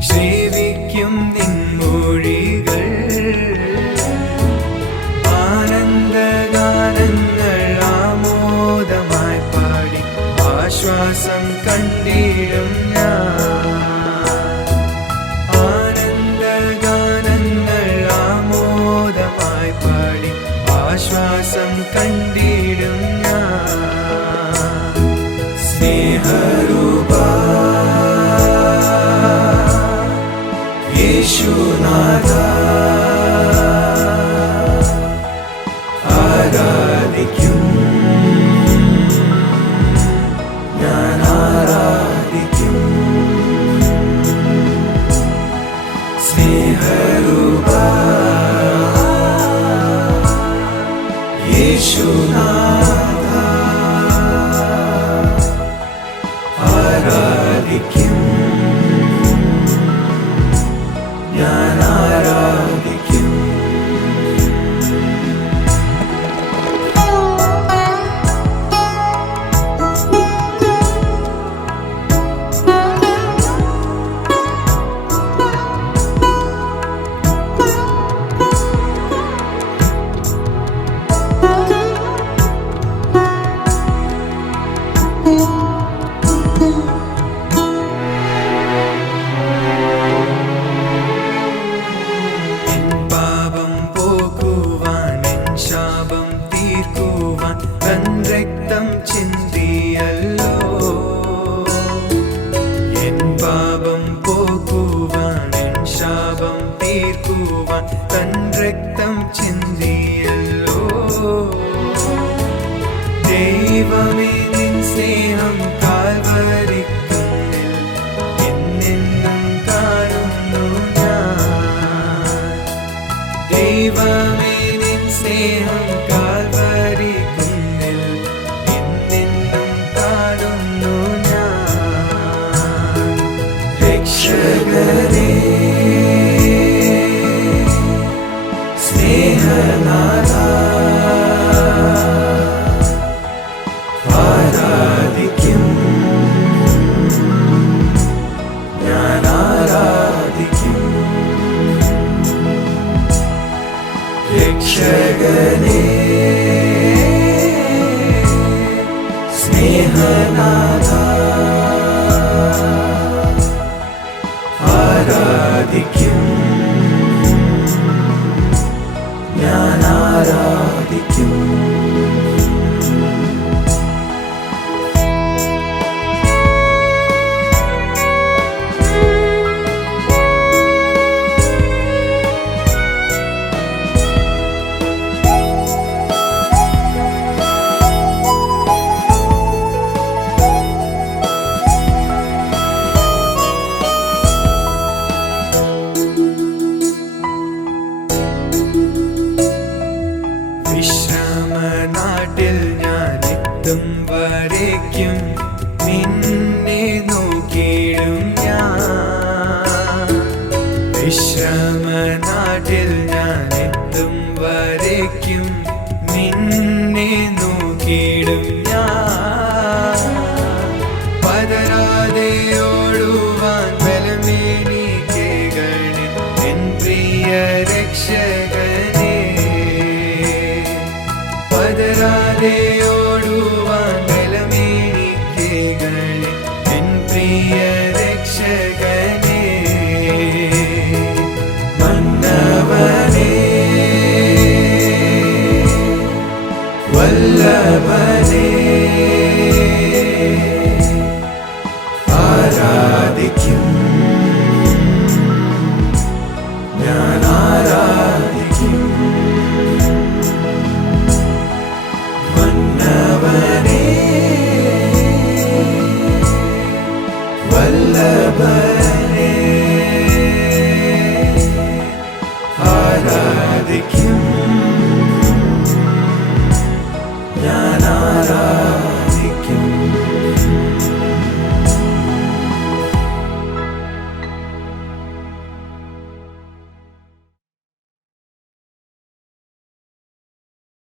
സേവിക്കും നിൻമൊഴികൾ. ആനന്ദഗാനങ്ങൾ ആമോദമായി പാടി ആശ്വാസം കണ്ടിടും ഞാൻ. ആനന്ദഗാനങ്ങൾ ആമോദമായി പാടി ആശ്വാസം കണ്ടിടും ഞാൻ. സ്നേഹ യേശുനാഥ. ആരാധിക്കും. ഞാൻ ആരാധിക്കും. സ്നേഹരൂപ. യേശുനാഥ. സ്നേഹം കാൽവരി കാണുന്നു ഞാൻ. രക്ഷകരേ. ആരാധിക്കും. till